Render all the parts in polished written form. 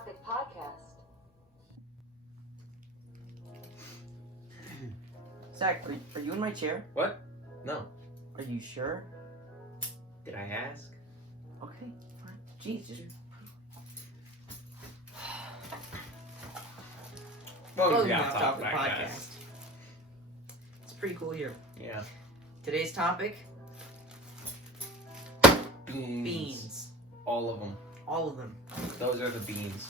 Topic Podcast. Zach, are you in my chair? What? No. Are you sure? Did I ask? Okay, fine. Jeez, just... Welcome to to Off Topic Podcast. It's pretty cool here. Yeah. Today's topic? Beans. Beans. All of them. All of them. Those are the beans.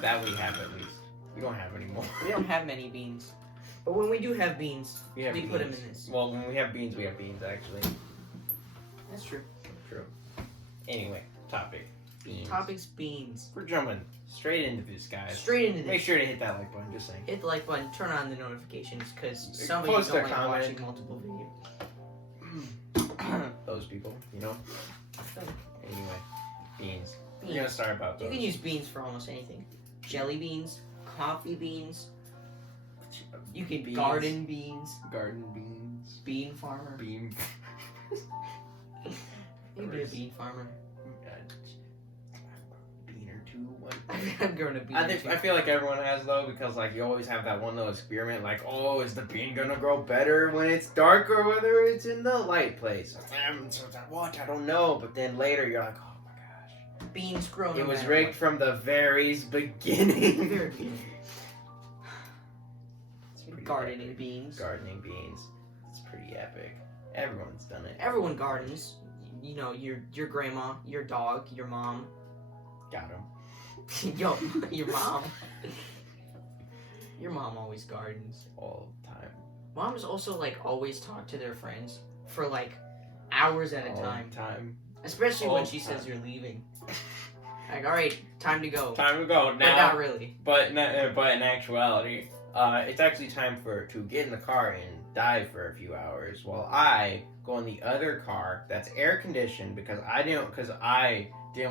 That we have at least. We don't have any more. We don't have many beans. But when we do have beans, we beans. put them in this. Well, when we have beans, we have beans, actually. That's true. True. Anyway, topic. Beans. Topic's beans. We're jumping straight into this, guys. Straight into Make this. sure to hit that like button, just saying. Hit the like button, turn on the notifications, because some of you Post don't a like comment. watching multiple videos. Those people, you know? Anyway, beans. We're Beans. gonna start about those. You can use beans for almost anything. Jelly beans, coffee beans. You can Beans. garden beans. Garden beans. Bean farmer. Bean. You be a bean farmer. Bean or two. One. I'm going to bean. I feel like everyone has though, because like you always have that one little experiment, like, oh, is the bean gonna grow better when it's dark or whether it's in the light place? What? I don't know. But then later you're like, oh my gosh, beans grow. it was rigged from the very beginning. Very beginning. It's pretty Gardening epic. beans. Gardening beans. It's pretty epic. Everyone's done it. Everyone gardens. You know, your grandma, your dog, your mom. Got him. Yo, your mom. Your mom always gardens. All the time. Moms also like always talk to their friends for like hours at a All time. the time. Especially All when the she time. says you're leaving. Like, all right, time to go. Time to go now. But not really. But in actuality, it's actually time to get in the car and dive for a few hours while I go in the other car that's air conditioned because I didn't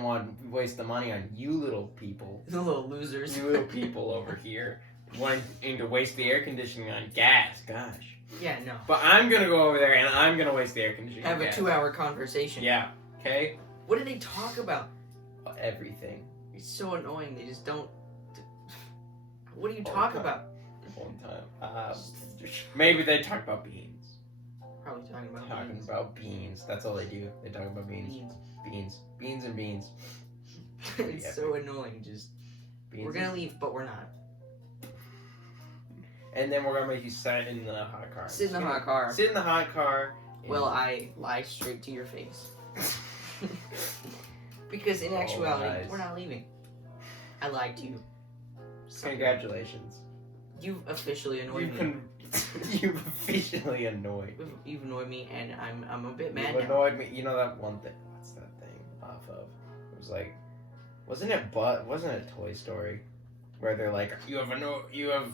want to waste the money on you little people. The little losers. You little people over here wanting to waste the air conditioning on gas. Gosh. Yeah, no. But I'm gonna go over there and I'm gonna waste the air conditioning. Have on a gas. 2-hour conversation. Yeah. Okay. What do they talk about? Everything. It's so annoying. They just don't. What do you All talk the time. about? One time. Maybe they talk about beans. Probably talking about Talking beans. about beans. That's all they do. They talk about beans. Beans. Beans. Beans and beans. It's so annoying. Just Beans we're gonna leave, but we're not. And then we're gonna make you sit in the hot car. Sit in the hot car. Sit in the hot car. Will I lie straight to your face? Because in actuality, lies. we're not leaving. I lied to you. Congratulations. You've officially annoyed me. You've officially annoyed me. You've annoyed me, and I'm a bit mad You've now. annoyed me. You know that one thing. What's that thing off of? It was like, wasn't it Toy Story, where they're like, you have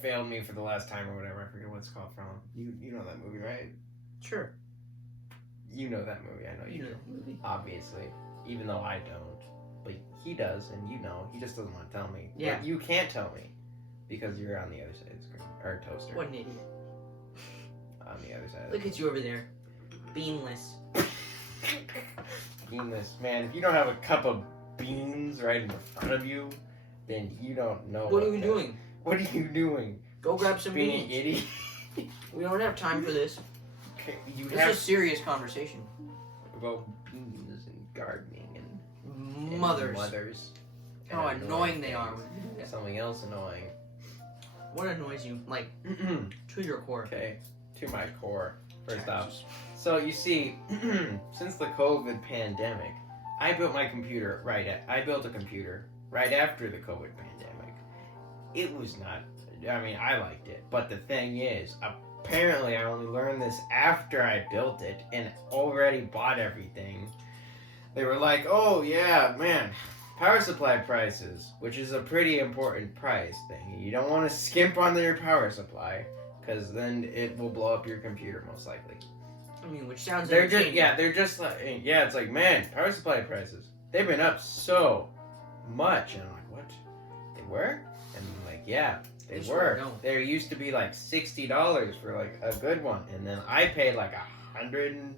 failed me for the last time or whatever. I forget what it's called from. You know that movie, right? Sure. You know that movie. I know you You know do. that movie. Obviously, even though I don't, but he does, and you know, he just doesn't want to tell me. Yeah. But you can't tell me because you're on the other side of the screen or toaster. What an idiot. On the other side. Look at you over there. Beanless. Beanless, man. If you don't have a cup of beans right in front of you, then you don't know. What are you doing? What are you doing? Go grab some Being an beans. idiot. We don't have time for this. Okay, you This have is a serious conversation. about beans and gardening and Mothers. mothers. How and annoying they are. things. Something else annoying. What annoys you? Like, to your core. Okay, to my core. First off, so you see, since the COVID pandemic, I built a computer right after the COVID pandemic. It was not. I mean, I liked it, but the thing is, apparently, I only learned this after I built it and already bought everything. They were like, "Oh yeah, man." Power supply prices, which is a pretty important price thing. You don't want to skimp on your power supply, because then it will blow up your computer most likely. I mean, which sounds They're just entertaining. it's like, man, power supply prices, they've been up so much. And I'm like, what? They were? And I'm like, yeah, they were. There used to be like $60 for like a good one, and then I paid like $120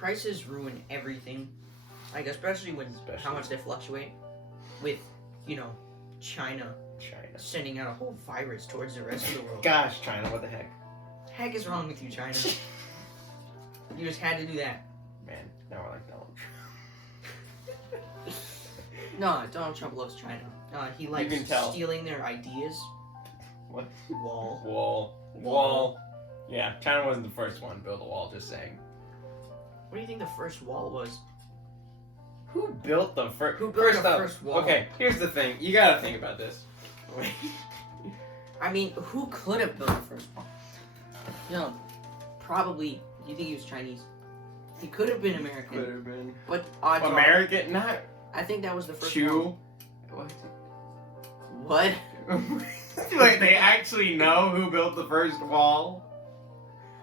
prices ruin everything. Like, especially when how much they fluctuate with, China sending out a whole virus towards the rest of the world. Gosh, China, what the heck? Heck is wrong with you, China? You just had to do that. Man, now we're like Donald Trump. No, Donald Trump loves China. He likes stealing their ideas. What? Wall. Yeah, China wasn't the first one to build a wall, just saying. What do you think the first wall was? Who built the first? Who built the first wall? Okay, here's the thing. You gotta think about this. I mean, who could have built the first wall? Probably. You think he was Chinese? He could have been American. Could have been. But odds American? Not. I think that was the first Chew. What? Wait, they actually know who built the first wall?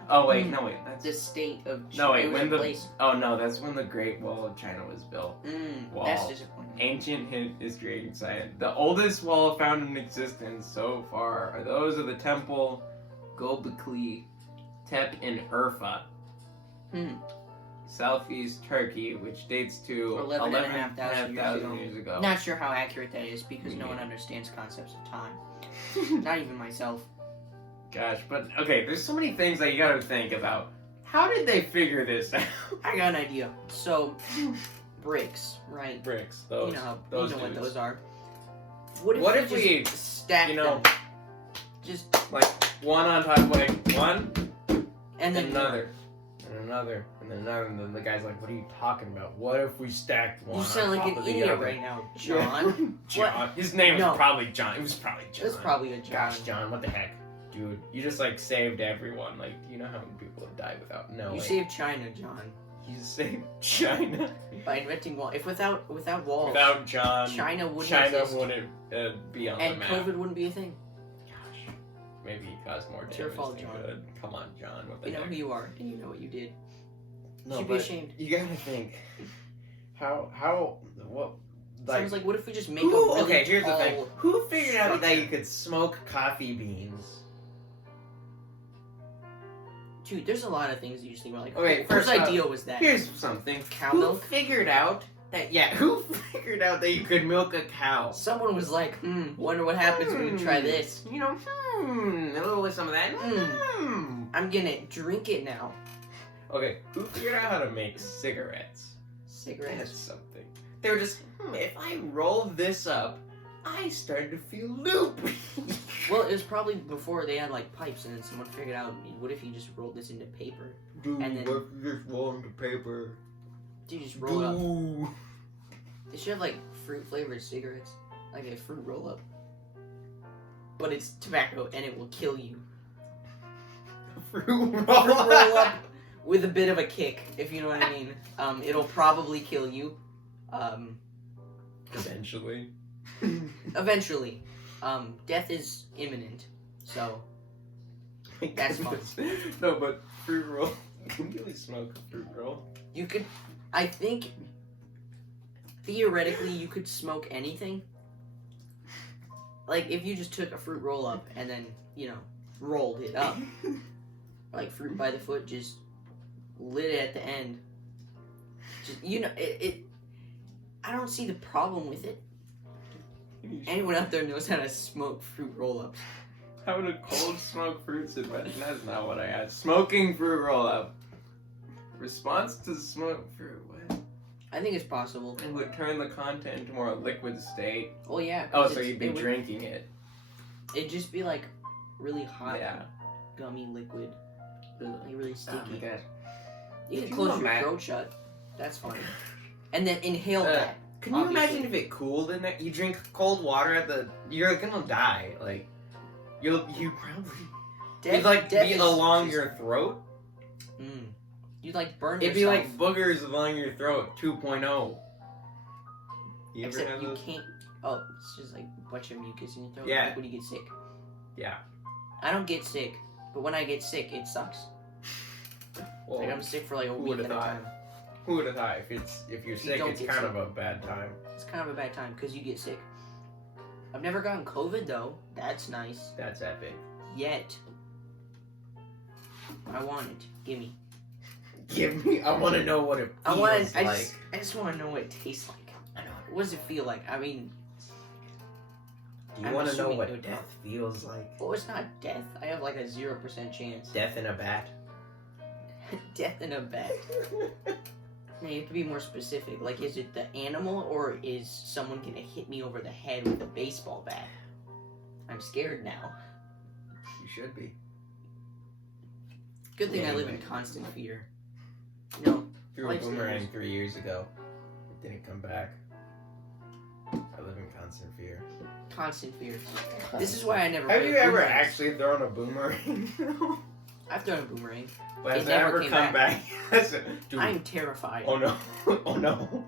Oh wait, that's the state of China. No wait, that's when the Great Wall of China was built. That's disappointing. Ancient history and science. The oldest wall found in existence so far are those of the Temple Göbekli Tepe in Urfa, southeast Turkey, which dates to 11,500 years ago. Not sure how accurate that is because no one understands concepts of time. Not even myself. Gosh, but okay, there's so many things that you gotta think about. How did they figure this out? I got an idea. So, bricks, right? Bricks. Those. You know what those are. What if we just stack them? Just like one on top of one, and then another. And then the guy's like, "What are you talking about? What if we stacked one?" You sound like an idiot right now, John. John. His name was probably John. It was probably John. It was probably a John. Gosh, John, what the heck, dude? You just saved everyone. Like, do you know how many people have died without? No. You saved China, John. You saved China by inventing wall. If without walls, without John, China wouldn't be on the map. And COVID wouldn't be a thing. Gosh, maybe it caused more damage. It's your fault, John. Good. Come on, John. What the heck? You know who you are, and you know what you did. No, Should be ashamed. You gotta think. What? Sounds like, what if we just make a really Okay, here's tall the thing. Who figured out that you could smoke coffee beans? Dude, there's a lot of things you just think about. Like, okay, whose idea was that? Here's something. Cow who milk? figured out that you could milk a cow? Someone was like, wonder what happens when we try this. A little with some of that. I'm gonna drink it now. Okay, who figured out how to make cigarettes? Cigarettes? That's something. They were just, if I roll this up, I started to feel loopy. Well, it was probably before they had pipes, and then someone figured out, what if you just rolled this into paper? Dude, and then, what if you just roll into paper? Dude, just roll it up. They should have fruit flavored cigarettes, like a fruit roll up. But it's tobacco, and it will kill you. Fruit roll up. With a bit of a kick, if you know what I mean. It'll probably kill you. Eventually. Eventually. Death is imminent. So, that's fun. No, but fruit roll. Can you really smoke a fruit roll? You could, I think, theoretically, you could smoke anything. Like, if you just took a fruit roll up and then, rolled it up. Like fruit by the foot, just lit it at the end. Just, I don't see the problem with it. Anyone out there knows how to smoke fruit roll-ups. How would a cold smoke fruit sip? That's not what I asked. Smoking fruit roll-up. Response to smoke fruit. What? I think it's possible. It would turn the content into more a liquid state. Oh yeah. Oh, so you'd be drinking it. It'd just be really hot, gummy liquid, really sticky. Oh my God. You can close your throat shut. That's fine. And then inhale that. Can you imagine if it cooled in there? You drink cold water you're gonna die. You probably you'd be along your throat. You'd burn yourself. It'd be like boogers along your throat 2.0. Except you can't. Oh, it's just a bunch of mucus in your throat. Yeah. Like when you get sick. Yeah. I don't get sick, but when I get sick, it sucks. Well, I'm sick for a week at a time. Who would have thought? If you're sick, it's kind of a bad time. It's kind of a bad time because you get sick. I've never gotten COVID though. That's nice. That's epic. Yet. I want it. Gimme. Give me. I want to know what it feels like. I just want to know what it tastes like. I know. What does it feel like? I mean, Do you I'm want to know assuming what no death. death feels like? well, it's not death. I have like a 0% chance. Death in a bat. Death in a bat. Now you have to be more specific. Like, is it the animal or is someone gonna hit me over the head with a baseball bat? I'm scared now. You should be. Good thing I live in Anyway. constant fear. No, Threw a Life's boomerang dangerous. 3 years ago. It didn't come back. I live in constant fear. constant fear. This is why I never. Have play you ever boomerangs. actually thrown a boomerang? I've thrown a boomerang. But has It it never ever came come back? Dude. I'm terrified. Oh no. Oh no.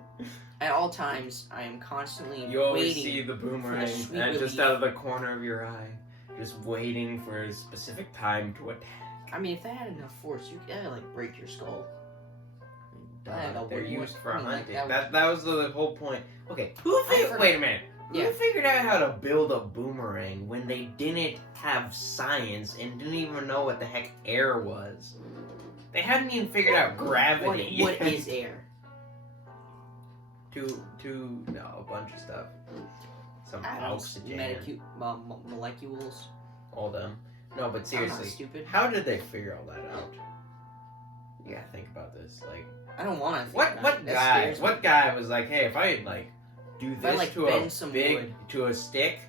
At all times, I am constantly You always waiting. see the boomerang sweet and just relief. out of the corner of your eye, just waiting for a specific time to attack. I mean, if they had enough force, you could like break your skull. Yeah, that They're would- used for I mean, like, hunting. that That was the whole point. Okay, forgot- wait a minute. Yeah. Who figured out how to build a boomerang when they didn't have science and didn't even know what the heck air was? They hadn't even figured out gravity. What yet. is air? No, a bunch of stuff. Some Atoms, oxygen, molecules. all them. No, but I'm seriously, not stupid. how did they figure all that out? You gotta think about this. Like, I don't want to. what guy was like, hey, if I like do If I, this like, to bend a some big wood. to a stick,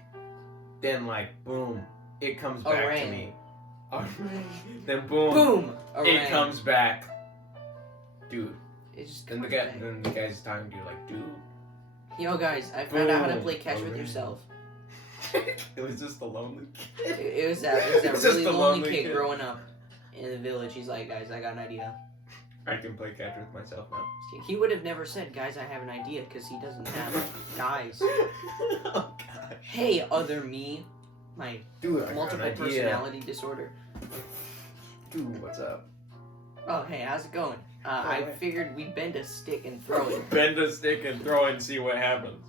then like boom, it comes back to ram. me. Then boom, Boom. A it ram. comes back, dude. It just Then comes the guy, back. then the guy's talking to you like, dude. Yo, guys, I found out how to Boom. play catch A with ram. yourself. It was just a lonely kid. It was that It's just really a lonely lonely kid kid. growing up in the village. He's like, guys, I got an idea. I can play catch with myself now. He would have never said, guys, I have an idea, because he doesn't have guys. Oh god. Hey, other me, my Dude, I got multiple an idea. personality disorder. Dude, what's up? Oh, hey, how's it going? I Alright. figured we'd bend a stick and throw it. Bend a stick and throw it and see what happens.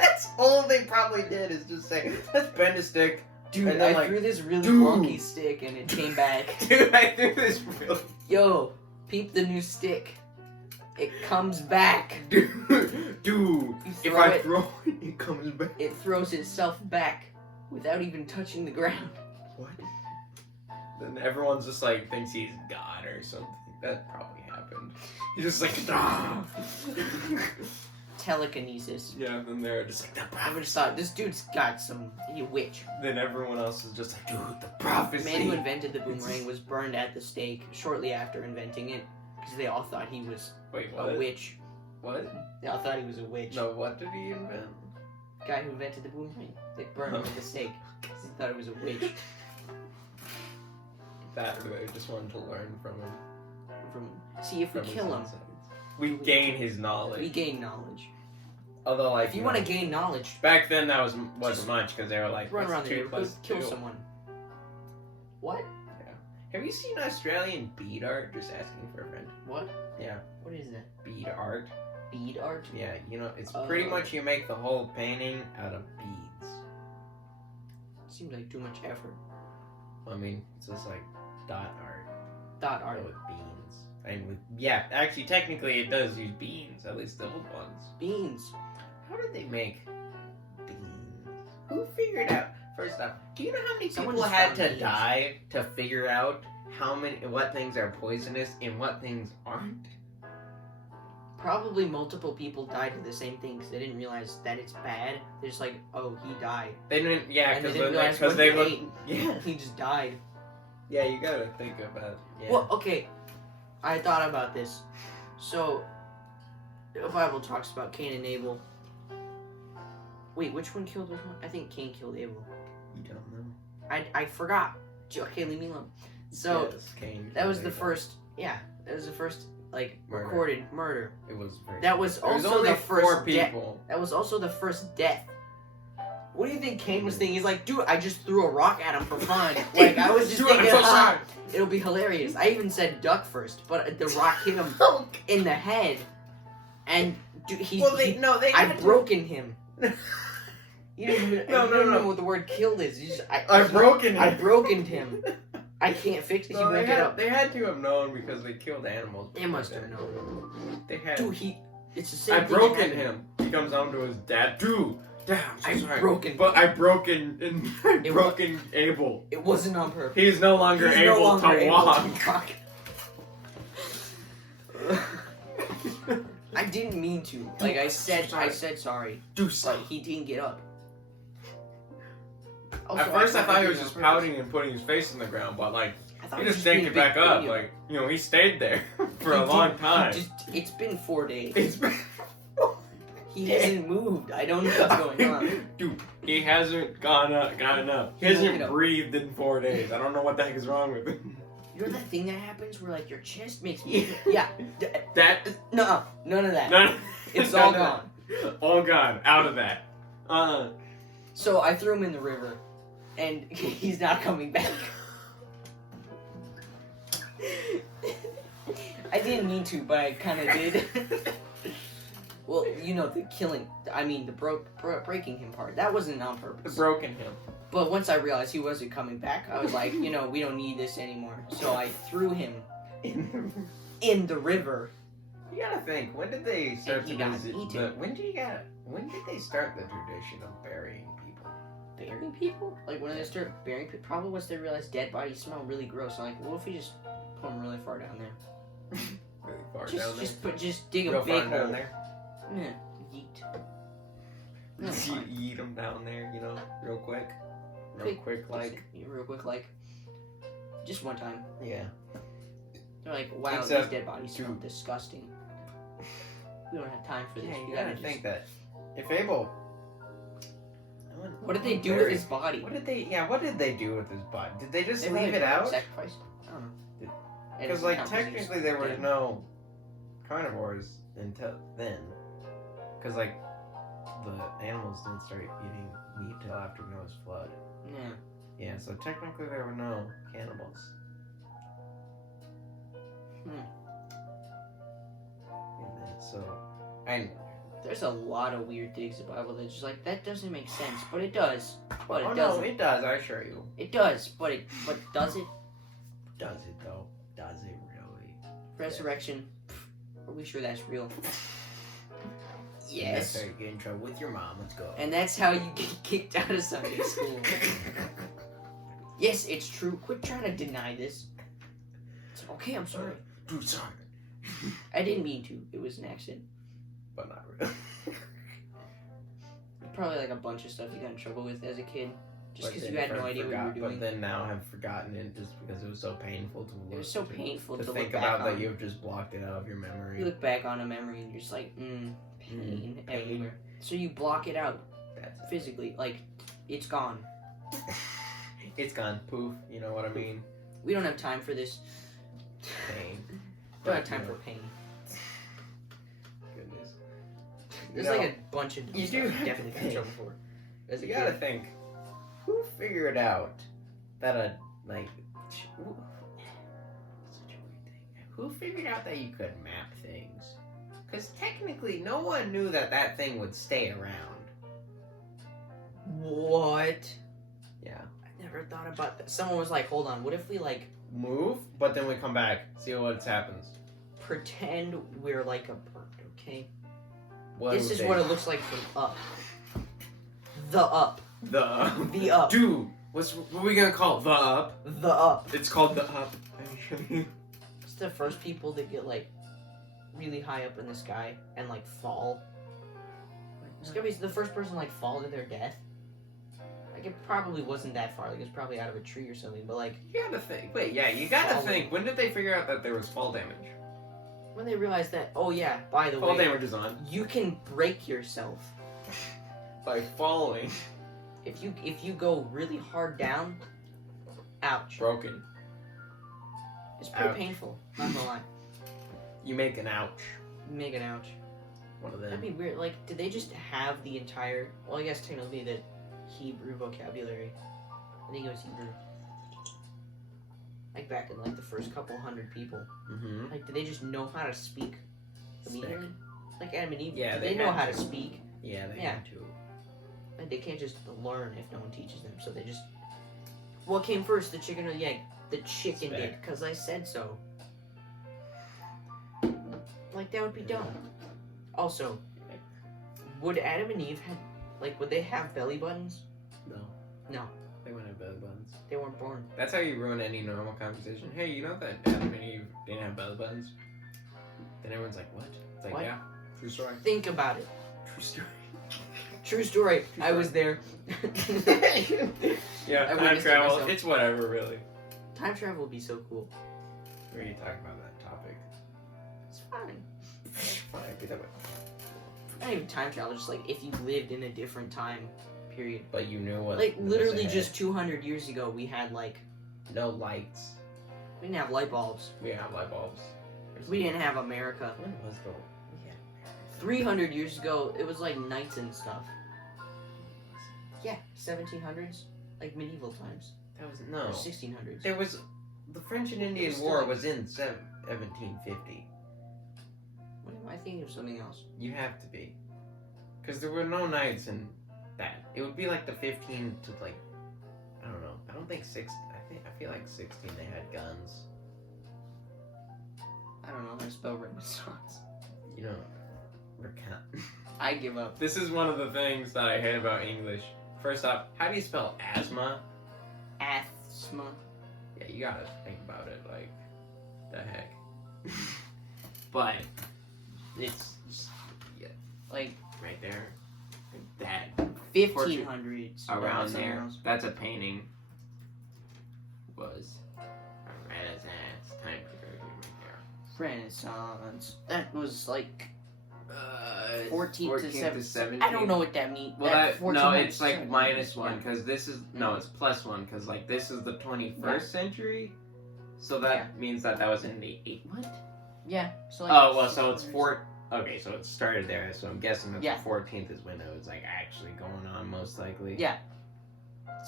That's all they probably did is just say, let's bend a stick. Dude, And then, I like, threw this really dude. wonky stick and it came back. Dude, I threw this real. Yo, peep the new stick. It comes back. Dude, You if throw I it, throw it, it comes back. it throws itself back without even touching the ground. What? Then everyone's just like, thinks he's God or something. That probably happened. He's just like, ah. Telekinesis. Yeah, then they're just like, the I would prophecy. have thought this dude's got some witch. Then everyone else is just like, dude, the The prophecy. man who invented the boomerang was burned at the stake shortly after inventing it because they all thought he was Wait, a what? witch. What? They all thought he was a witch. No, what did he invent? Guy who invented the boomerang. They burned him at the stake because they thought it was a witch. That or they just wanted to learn from him. See, if we From his kill him, insights. We gain his knowledge. we gain knowledge. Although, like, If you want to gain knowledge, back then that wasn't Just much because they were like, run what's around the 2 neighborhood, plus kill 2? someone. What? Have you seen Australian bead art? Just asking for a friend. What? Yeah. What is that? Bead art. Bead art? Yeah, you know, it's pretty much you make the whole painting out of beads. Seems like too much effort. I mean, it's just like dot art. Dot art. But with beans. And with, yeah, actually, technically it does use beans, at least the old ones. Beans. How did they make beans? Who figured out? First off, do you know how many Someone people just had found to beans. die to figure out what things are poisonous and what things aren't? Probably multiple people died of the same thing because they didn't realize that it's bad. They're just like, oh, he died. They didn't, yeah, And they because didn't realize what they he look, ate. yeah, He just died. yeah. You gotta think about, yeah. Well, okay. I thought about this. So, the Bible talks about Cain and Abel. Wait, which one killed which one? I think Cain killed Abel. You don't know. I forgot. Okay, leave me alone. So, Yes, Cain that was killed the Abel. first, yeah, that was the first, like, Murder. recorded murder. It was very. That was There was also only the first 4 death. people. That was also the first death. What do you think Cain was thinking? He's like, dude, I just threw a rock at him for fun. Like, I was just Dude, I'm thinking, so ha, sorry. it'll be hilarious. I even said duck first, but the rock hit him in the head. And dude, they I've broken him. You didn't even, No, you no, don't no. know what the word killed is. You just, I've broken him. I broken him. I can't fix it. He No, won't get up. they had to have known because they killed animals. They must have known. They had. Dude, it's the same I've thing broken that him. He comes home to his dad. Dude, Dad, I'm so sorry. broken. But I've broken Abel. It wasn't on purpose. He is no longer He's able no longer to able walk. to walk. I didn't mean to. Like I said sorry. Dude, But he didn't get up. Also, at first I thought he was did it just on pouting and putting his face in the ground, but like I thought he was just being tanked a it big back up. baby. Like, you know, he stayed there for a long time. It's been 4 days. It's been He hasn't moved. I don't know what's going on. Dude, he hasn't gotten up. He hasn't breathed in 4 days. I don't know what the heck is wrong with him. You know that thing that happens where like your chest makes me yeah. That No, none of that. none, It's none all of gone. that. All gone. Out of that. So I threw him in the river, and he's not coming back. I didn't mean to, but I kind of did. Well, you know, the killing, I mean, the breaking him part, that wasn't on purpose. Broken him. But once I realized he wasn't coming back, I was like, you know, we don't need this anymore. So I threw him in the river. You gotta think, when did they start to visit when did they start the tradition of burying people? Burying people? Like, when they start burying people, probably once they realized dead bodies smell really gross. I'm like, what if we just put them really far down there? Really far down there? Just dig Real a big far hole. down there? Yeah, yeet. That's You fine. eat them down there, you know, real quick. Real quick, like. Just one time. Yeah. They're like, wow, Except, these dead bodies smell disgusting. We don't have time for this. Yeah, We you gotta just... think that. If Abel... What did they do with his body? What did they do with his body? Did they just They leave it out? Sacrifice? I don't know. Because, like, technically there was no carnivores until then. Because, like, the animals didn't start eating meat till after Noah's flood. Yeah. Yeah, so technically there were no cannibals. So, there's a lot of weird things in the Bible that's just like, that doesn't make sense, but it does. But oh it doesn't. no, it does, I assure you. It does, but does it? Does it though? Does it really? Resurrection. Are we sure that's real? Yes. That's how you get in trouble with your mom. Let's go. And that's how you get kicked out of Sunday school. Yes, it's true. Quit trying to deny this. It's okay, I'm sorry. Dude, sorry. I didn't mean to. It was an accident. But not really. Probably like a bunch of stuff you got in trouble with as a kid. Just because But you then had no idea what you were doing. But then now have forgotten it just because it was so painful to look. It was so painful to think look back about on. that you've just blocked it out of your memory. You look back on a memory and you're just like, pain everywhere. So you block it out physically. Like, it's gone. It's gone. Poof. You know what I mean? We don't have time for this. Pain. Don't have time for pain. Goodness. There's like a bunch of you stuff do you definitely got in trouble for. As a You gotta kid. think. Who figured out that such a weird thing. Who figured out that you could map things? Because technically, no one knew that thing would stay around. What? Yeah. I never thought about that. Someone was like, hold on, what if we like Move, but then we come back, see what happens. pretend we're like a bird, okay? What This is what it looks like from up. The up. The up. Dude, what are we gonna call it? The up? The up. It's called the up. It's the first people that get like really high up in the sky and like fall. It's gonna be the first person to like fall to their death. Like it probably wasn't that far. Like it was probably out of a tree or something. But like you gotta think. Wait, yeah, you gotta think. When did they figure out that there was fall damage? when they realized that, oh yeah, by the Fall way, damage is on you can break yourself by falling. if you go really hard down. Ouch. Broken. It's pretty Ouch. painful. Not gonna lie. You make an ouch. Make an ouch. One of them. That'd be weird. Like, did they just have the entire? Well, I guess technically the Hebrew vocabulary. I think it was Hebrew. Like back in like the first couple hundred people. Mm-hmm. Like, did they just know how to speak immediately? Like Adam and Eve. Yeah, did they they know had how to to. speak. Yeah, they Yeah. had to. Like they can't just learn if no one teaches them. So they just. What came first, the chicken or the egg? The chicken did, because I said so. Like, that would be dumb. Also, would Adam and Eve would they have belly buttons? No. No. They wouldn't have belly buttons. They weren't born. That's how you ruin any normal conversation. Hey, you know that Adam and Eve didn't have belly buttons? Then everyone's like, what? It's like, What? yeah, true story. Think about it. True story. True story. I was there. Yeah, I time witnessed it travel, myself. it's whatever, really. Time travel would be so cool. Where are you talking about that topic? It's fine. Fine, be that way. Not even time travel, just like if you lived in a different time period. But you knew what. Like, was literally ahead. just 200 years ago, we had, No lights. we didn't have light bulbs. We didn't have light bulbs. We didn't have America. When was the. Yeah. 300 years ago, it was like knights and stuff. Yeah, 1700s, like medieval times. That was. Or No. 1600s. There was. The French and Indian Still War like- was in 1750. What am I thinking of something else? You have to be. Because there were no knights in that. It would be like the 15 to like. I don't know. I don't think 6. I feel like 16 they had guns. I don't know how to spell Renaissance. You know. Recount. I give up. This is one of the things that I hate about English. First off, how do you spell asthma? Asthma. Yeah, you gotta think about it, like, the heck. But, it's just, yeah, Like, right there. That, 1500s. around something there, else. that's a painting. Was a Renaissance time period right Renaissance. That was like there. 14 to 17. 17. I don't know what that means. Well, no, 1400 it's like 1700s. minus one, because this is, no, it's plus one, because, like, this is the 21st Yeah. century, so that means that was in the 8th, what? Yeah. So like Oh, well, so it's 600s. okay, so it started there, so I'm guessing that Yeah. the 14th is when it was, like, actually going on, most likely. Yeah.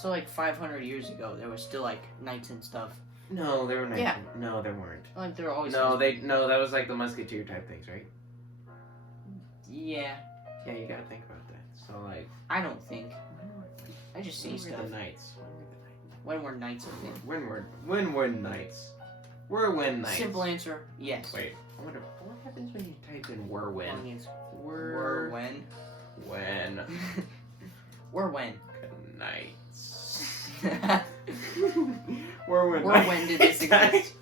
So like 500 years ago, there was still like knights and stuff. No, there were 19. Yeah. No, there weren't. Like there were always. No, that was, like, the musketeer type things, right? Yeah. Yeah, you gotta think about that. So, like, I don't think. I just see when stuff. were the knights? When were knights a thing? When were knights? When knights? Simple answer: yes. Wait, I wonder what happens when you type in were when? Long answer. Were when? when Were when? knights. Were when did this exist?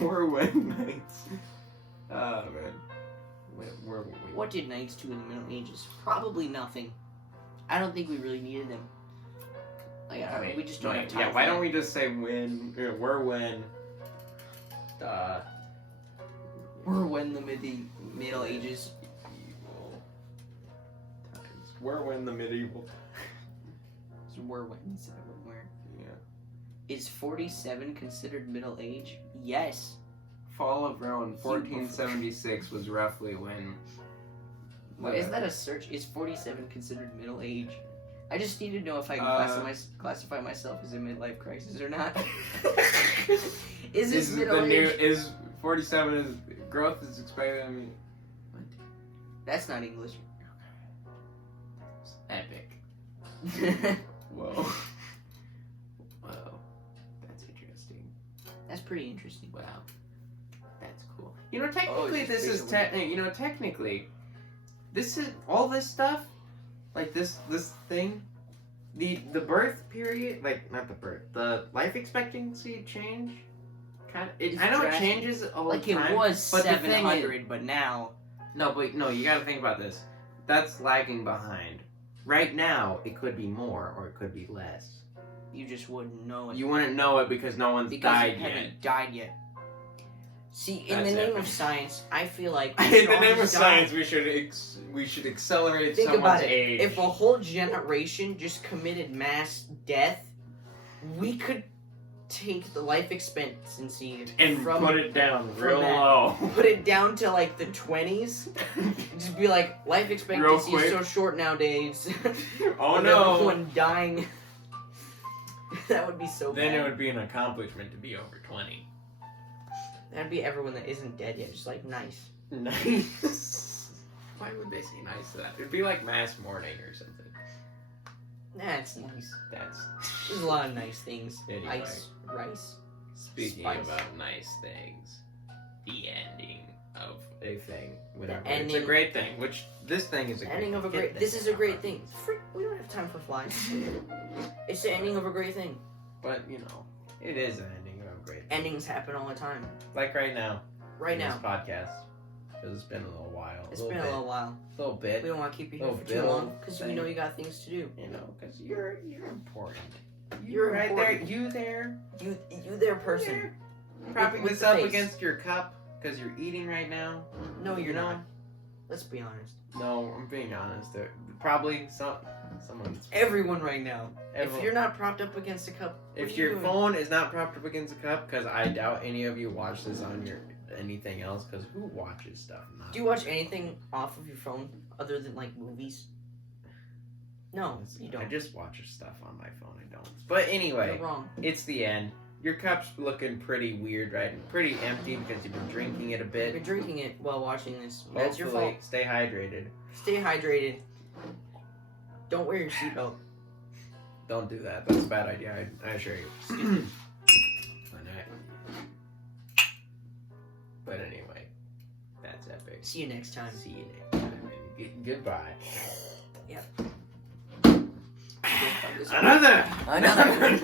Were when knights. Oh man. Where were we? What did knights do in the Middle Ages? Probably nothing. I don't think we really needed them. Like, we just don't have time. Yeah, for why that. don't we just say when? Were when? Were when the Middle Ages. Medieval times. Were when the medieval. So were when instead of where. Yeah. Is 47 considered middle age? Yes. Fall of Rome, 1476 was roughly when. Wait, is that a search? Is 47 considered middle age? I just need to know if I can classify myself as a midlife crisis or not. Is this middle age? Is 47 is growth is expected? I mean, what? That's not English. Epic. Whoa. Whoa. That's interesting. That's pretty interesting. Wow. That's cool. You know, technically, it's this is facial technically, this is all this stuff, like this thing, the birth period, like not the birth, the life expectancy change, kind of. It's I know it drastic. changes all Like the time. it was but the thing 700, but now No, you gotta think about this. That's lagging behind. Right now, it could be more or it could be less. you just wouldn't know it. You wouldn't know it because no one's because died it yet. hadn't died yet. See, in That's the name it. of science, I feel like In we should the all name of just die. science, we should accelerate Think someone's about it. age. If a whole generation just committed mass death, we could take the life expectancy and from put it down from real that. low. put it down to like the 20s. Just be like, life expectancy is quick. so short nowadays. Oh With no! everyone dying. That would be so Then bad. it would be an accomplishment to be over 20. That'd be everyone that isn't dead yet, just like nice. Nice. Why would they say nice to that? It'd be like mass mourning or something. That's nice. That's There's a lot of nice things. Anyway. Ice, rice, Speaking Spice. about nice things, the ending of a thing, whatever. It's a ending- great thing. Which this thing is a The great ending thing. of a Get great. this This is a out. great thing. Frick, we don't have time for flies. It's the ending of a great thing. But you know, it is an ending of a great thing. Endings happen all the time. Like right now. Right in now, This podcast. Because it's been a little while. it's been a little while. little bit. We don't want to keep you here Little for too Bill long because we thing. know you got things to do. You know, because you're important. You're right important. there. You there. You there, person. Propping With this the up face. against your cup because you're eating right now. No, you're You know? not. Let's be honest. No, I'm being honest. Probably someone's. Everyone right now. Everyone- If you're not propped up against a cup, what If are you your doing? phone is not propped up against a cup, because I doubt any of you watch this on your anything else, because who watches stuff? Not Do you watch anything off of your phone other than like movies? No, you I don't. just watch stuff on my phone. I don't. But anyway, You're wrong. it's the end. Your cup's looking pretty weird, right? Pretty empty because you've been drinking it a You've bit. been drinking it while watching this. That's your Hopefully, fault. stay hydrated. Stay hydrated. Don't wear your seatbelt. Don't do that. That's a bad idea. I assure you. But anyway, that's epic. See you next time. See you next time. And goodbye. Yep. Another. Another.